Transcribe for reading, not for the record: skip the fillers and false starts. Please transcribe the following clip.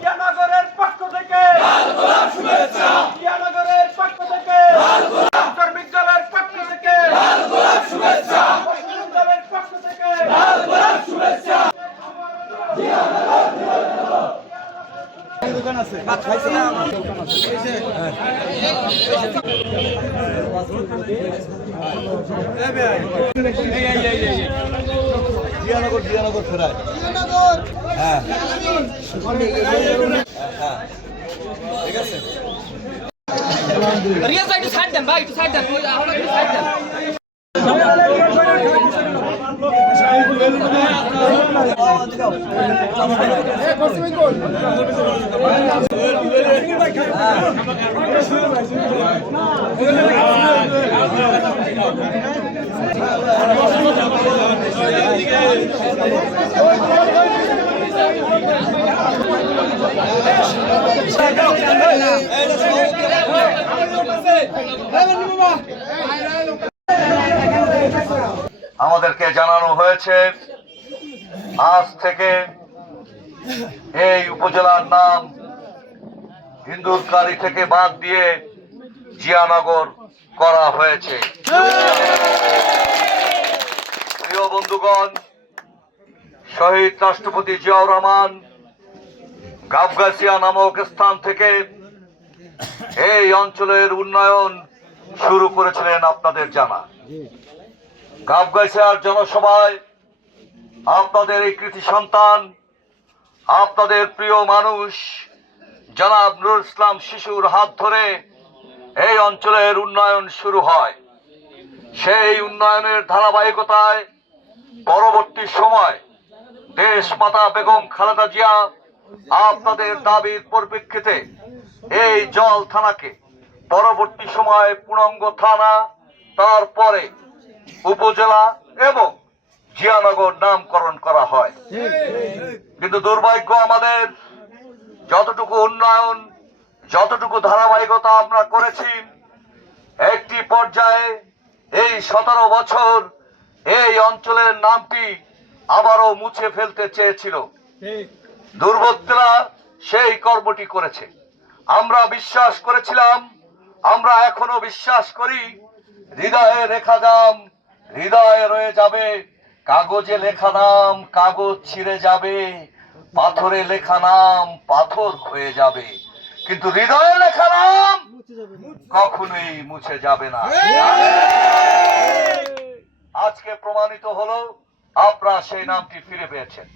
জিয়ানগরের পক্ষ থেকে জিয়ানগরের পক্ষ থেকে শ্রমিক দলের পক্ষ থেকে প্রশাসন দলের পক্ষ থেকে দোকান আছে জিয়ানগর ফেরায় হ্যাঁ ঠিক আছে রিয়াজ ভাই একটু সাইড দেন ভাই, একটু সাইড দেন, আমরা একটু সাইড দেন। আমাদেরকে জানানো হয়েছে আজ থেকে এই উপজেলার নাম হিন্দুরকারী থেকে বাদ দিয়ে জিয়ানগর করা হয়েছে। প্রিয় বন্ধুগণ, শহীদ রাষ্ট্রপতি জিয়াউর রহমান গাবগাছিয়া নামক স্থান থেকে এই অঞ্চলের উন্নয়ন শুরু করেছিলেন আপনাদের জানা। গাবগাছিয়ার জনসভায় আপনাদের এই কৃতি সন্তান, আপনাদের প্রিয় মানুষ জনাব নুরুল ইসলাম শিশুর হাত ধরে এই অঞ্চলের উন্নয়ন শুরু হয়। সেই উন্নয়নের ধারাবাহিকতায় পরবর্তী সময় দেশ মাতা বেগম খালেদা জিয়া আপনাদের দাবির পরিপ্রেক্ষিতে এই জল থানাকে পরবর্তী সময়ে পূর্ণাঙ্গ থানা, তারপরে উপজেলা এবং জিয়ানগর নামকরণ করা হয়। কিন্তু দুর্ভাগ্য আমাদের, যতটুকু উন্নয়ন, যতটুকু ধারাবাহিকতা আমরা করেছি, একটি পর্যায়ে এই 17 বছর এই অঞ্চলের নামটি আবারও মুছে ফেলতে চেয়েছিল। দুর্বৃত্তরা সেই কর্মটি করেছে। আমরা বিশ্বাস করেছিলাম, আমরা এখনো বিশ্বাস করি, হৃদয়ে রেখা নাম হৃদয়ে রয়ে যাবে, কাগজে লেখা নাম কাগজ ছিঁড়ে যাবে, পাথরে লেখা নাম পাথর হয়ে যাবে, কিন্তু হৃদয়ে লেখা নাম কখনোই মুছে যাবে না। আজকে প্রমাণিত হলো আপনারা সেই নামটি ফিরে পেয়েছেন।